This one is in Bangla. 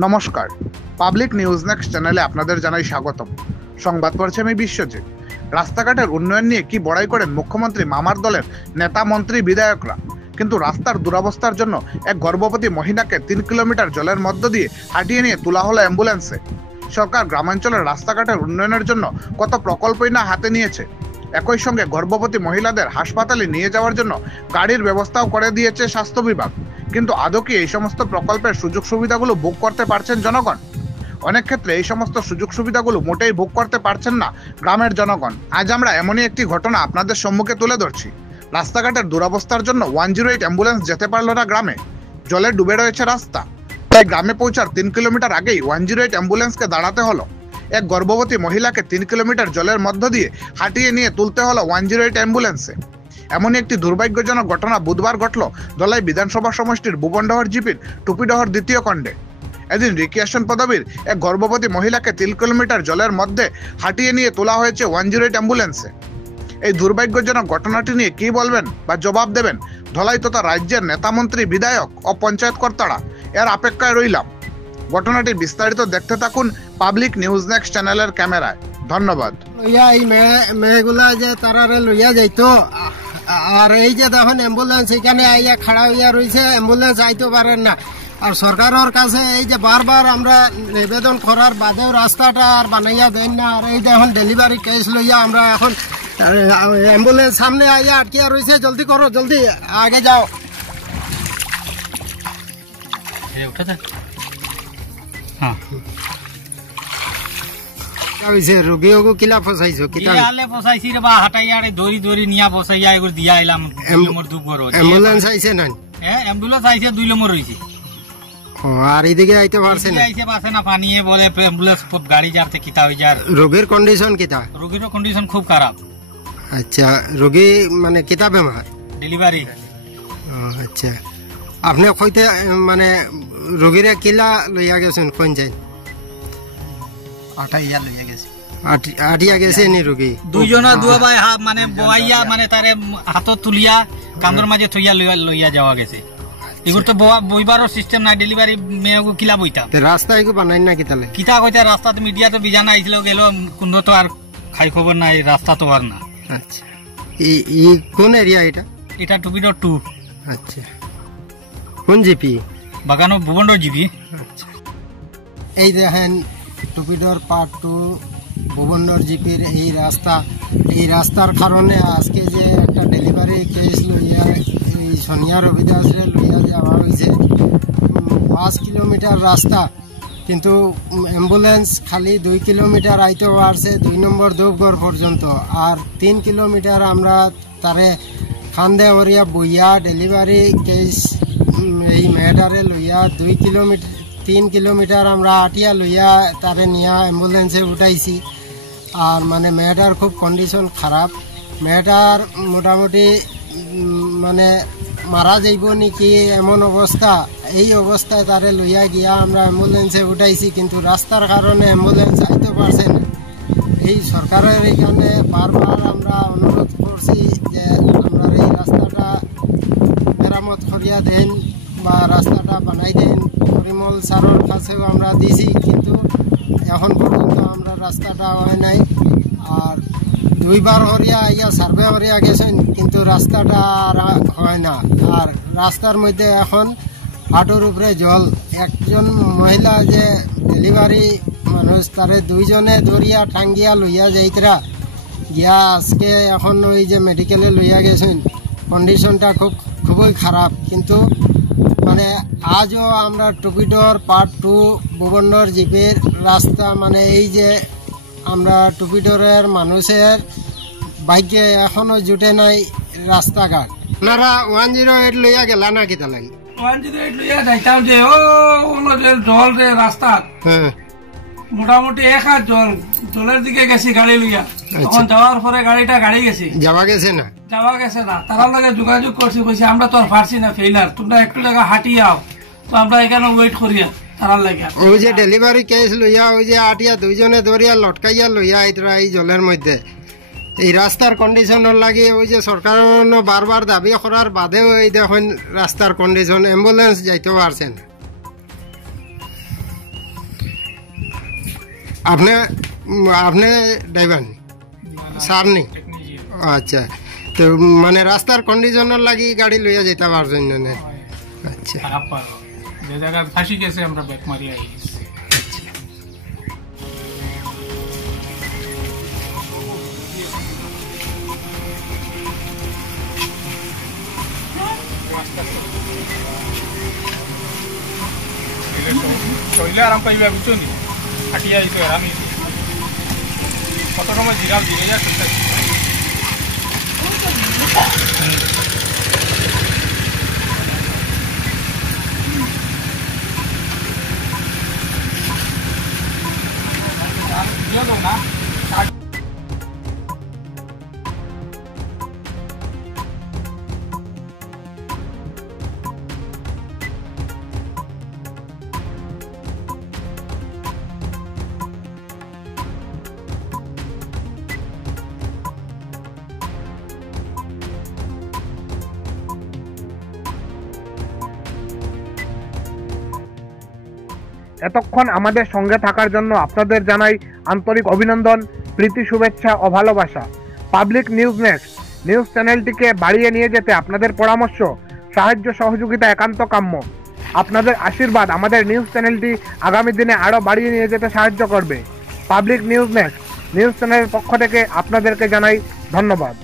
নমস্কার, পাবলিক নিউজ নেক্সট চ্যানেলে আপনাদের জানাই স্বাগতম। সংবাদ পড়ছি আমি বিশ্বজিৎ। রাস্তাঘাটের উন্নয়ন নিয়ে কি বড়াই করেন মুখ্যমন্ত্রী মামার দলের নেতা, মন্ত্রী, বিধায়করা, কিন্তু রাস্তার দুরবস্থার জন্য এক গর্ভবতী মহিলাকে 3 কিলোমিটার জলের মধ্য দিয়ে হাঁটিয়ে নিয়ে তোলা হলো অ্যাম্বুলেন্সে। সরকার গ্রামাঞ্চলের রাস্তাঘাটের উন্নয়নের জন্য কত প্রকল্পই না হাতে নিয়েছে। একই সঙ্গে গর্ভবতী মহিলাদের হাসপাতালে নিয়ে যাওয়ার জন্য গাড়ির ব্যবস্থাও করে দিয়েছে স্বাস্থ্য বিভাগ, কিন্তু আদৌ কি এই সমস্ত প্রকল্পের সুযোগ সুবিধাগুলো ভোগ করতে পারছেন জনগণ? অনেক ক্ষেত্রে এই সমস্ত সুযোগ সুবিধাগুলো মোটেই ভোগ করতে পারছেন না গ্রামের জনগণ। আজ আমরা এমনই একটি ঘটনা আপনাদের সম্মুখে তুলে ধরছি। রাস্তাঘাটের দুরবস্থার জন্য 108 অ্যাম্বুলেন্স যেতে পারল না গ্রামে। জলে ডুবে রয়েছে রাস্তা, তাই গ্রামে পৌঁছার 3 কিলোমিটার আগেই 108 অ্যাম্বুলেন্সকে দাঁড়াতে হলো। এক গর্ভবতী মহিলাকে 3 কিলোমিটার জলের মধ্য দিয়ে হাঁটিয়ে নিয়ে তুলতে হলো 108 অ্যাম্বুলেন্সে। এমনই একটি দুর্ভাগ্যজনক ঘটনা বুধবার ঘটল ধলাই বিধানসভা সমষ্টির ভুবনডহর জিপির টুপিডহর দ্বিতীয় খণ্ডে। এদিন রিক্রিয়েশন পদবীর এক গর্ভবতী মহিলাকে 3 কিলোমিটার জলের মধ্যে হাঁটিয়ে নিয়ে তোলা হয়েছে 108 অ্যাম্বুলেন্সে। এই দুর্ভাগ্যজনক ঘটনাটি নিয়ে কি বলবেন বা জবাব দেবেন ধলাই তথা রাজ্যের নেতা, মন্ত্রী, বিধায়ক ও পঞ্চায়েত কর্তারা, এর অপেক্ষায় রইলাম। ঘটনাটি বিস্তারিত দেখতে থাকুন পাবলিক নিউজ নেক্সট চ্যানেলের ক্যামেরায়। ধন্যবাদ। এই মেয়েগুলা যে তারারে লইয়া যাইতো, আর এই যে দেখুন অ্যাম্বুলেন্স এখানে আইয়া খাড়া হইয়া রয়েছে, অ্যাম্বুলেন্স আইতে পারেন না। আর সরকারের কাছে এই যে বারবার আমরা নিবেদন করার বাদেও রাস্তাটা আর বানাইয়া দেন না। আর এই দেখুন ডেলিভারি কেস লইয়া আমরা এখন অ্যাম্বুলেন্স সামনে আইয়া আটকিয়া রয়েছে। জলদি করো, জলদি আগে যাও। রোগীকে কিলা ফসাইছো? ফসাইছি রে বা হাটাইয়া দড়ি দড়ি নিয়া ফসাইয়া এগুলো দিয়া আইলাম। অ্যাম্বুলেন্স আইছে না? হ্যাঁ, অ্যাম্বুলেন্স আইছে, 2 নম্বর হইছে। আর এইদিকে আইতে পারছে না? আইতে পারছে না, পানিয়ে বলে অ্যাম্বুলেন্স গাড়ি যাতে কিতা হই যার। রোগীর কন্ডিশন কিতা? রোগীর কন্ডিশন খুব খারাপ। আচ্ছা, রোগী মানে কিতা বেমার? ডেলিভারি। আচ্ছা, আপনি কইতে মানে রোগীরে কিলা লইয়া গেছেন? কোন যাই? আটাইয়া লইয়া গেছে। আটিয়া গেছে নি রোগী? দুইজনা দুয়া ভাই মানে বইয়া মানে তারে হাতত তুলিয়া কান্দর মাঝে থইয়া লইয়া যাওয়া গেছে। এগুলো তো বইবারও সিস্টেম নাই। ডেলিভারি মেয়েকে কিলা বইতা রাস্তা এগু বানাই না কিতালে কিতা কইতা। রাস্তা তো মিডিয়া তো বিজানা আইছিল, গেল কুন্দ তো আর খাই খবর নাই, রাস্তা তো আর না। আচ্ছা, ই কোন এরিয়া এটা? এটা টুপিডর 2। আচ্ছা, কোন জিপি? বাগানো ভুবনডর জিপি। আচ্ছা, এই দেখেন টুপিডর পার্ট 2 ভুবনডর জিপির এই রাস্তা। এই রাস্তার কারণে আজকে যে একটা ডেলিভারি কেস লইয়া এই সোনিয়া রবিদাসরে লইয়া যাওয়া হয়েছে 5 কিলোমিটার রাস্তা, কিন্তু অ্যাম্বুলেন্স খালি 2 কিলোমিটার আইতে পারছে, 2 নম্বর দেবগড় পর্যন্ত। আর 3 কিলোমিটার আমরা তারে খান্দে ওরিয়া বইয়া ডেলিভারি কেস এই মেয়েটারে লইয়া 3 কিলোমিটার আমরা আটিয়া লইয়া তারে নিয়া অ্যাম্বুলেন্সে উঠাইছি। আর মানে মেয়েটার খুব কন্ডিশন খারাপ। মেয়েটার মোটামুটি মানে মারা যাইব নাকি এমন অবস্থা। এই অবস্থায় তারে লইয়া গিয়া আমরা অ্যাম্বুলেন্সে উঠাইছি, কিন্তু রাস্তার কারণে অ্যাম্বুলেন্স আইতে পারছে না। এই সরকারের এখানে বারবার আমরা অনুরোধ করছি যে আমরা এই রাস্তাটা মেরামত করিয়া দেন বা রাস্তাটা বানাই দেন। পরিমল স্যারের কাছেও আমরা দিছি, কিন্তু এখন পর্যন্ত আমরা রাস্তাটা হয় নাই। আর 2 বার হরিয়া ইয়া সার্ভে হরিয়া গেছেন, কিন্তু রাস্তাটা আর হয় না। আর রাস্তার মধ্যে এখন হাঁটুর উপরে জল। একজন মহিলা যে ডেলিভারি মানুষ, তারে 2 জনে ধরিয়া ঠাঙ্গিয়া লইয়া যাইতরা গিয়া আজকে এখন ওই যে মেডিকেলে লইয়া গেছেন। কন্ডিশনটা খুবই খারাপ। কিন্তু মানে আজও আমরা টুপিডর পার্ট 2 ভুবনডর জিপের রাস্তা, মানে এই যে আমরা টুপিডরের মানুষের ভাগ্যে এখনো জুটে নাই রাস্তাঘাট। আপনারা 108 লইয়া গেলা না কিতা লাগে? 108 লইয়া যাইতাম যে জল রে রাস্তা মোটামুটি 1 হাত জলের দিকে গেছি গাড়ি লইয়া। তখন যাওয়ার পরে গাড়ি গেছি, যাওয়া গেছে না। তারা লগে যোগাযোগ করছি, কইছি আমরা তো আর পারছি না, ফেইলার, তোমরা একটু জায়গা হাঁটি আও। তো আমরা এখানে ওয়েট করিয়া তারার লাগে ওই যে ডেলিভারি কেস লইয়া ওই যে আটিয়া 2 জনে ধরিয়া লটকাইয়া লইয়া আইতরা এই জলের মধ্যে। এই রাস্তার কন্ডিশনের লাগে ওই যে সরকার বারবার দাবি করার বাদেও এই দেখুন রাস্তার কন্ডিশন, অ্যাম্বুলেন্স যাইতে পারছে না। আপনি আপনি ড্রাইভার স্যার নি? আচ্ছা, তো মানে রাস্তার কন্ডিশনের লাগি গাড়ি লইয়া যেতে পারছেন না? আচ্ছা, যে জায়গা ফাঁসি গেছে আমরা ব্যাক মারিয়া গেছি। শৈলে আরাম পাইবা বুঝছো নি, হাঁটিয়া আইসো আরাম কত সময় জিরাও জিরে যা শুনতে না। এতক্ষণ আমাদের সঙ্গে থাকার জন্য আপনাদের জানাই আন্তরিক অভিনন্দন, প্রীতি, শুভেচ্ছা ও ভালোবাসা। পাবলিক নিউজ নেক্সট নিউজ চ্যানেলটিকে বাড়িয়ে নিয়ে যেতে আপনাদের পরামর্শ, সাহায্য, সহযোগিতা একান্ত কাম্য। আপনাদের আশীর্বাদ আমাদের নিউজ চ্যানেলটি আগামী দিনে আরও বাড়িয়ে নিয়ে যেতে সাহায্য করবে। পাবলিক নিউজ নেক্সট নিউজ চ্যানেলের পক্ষ থেকে আপনাদেরকে জানাই ধন্যবাদ।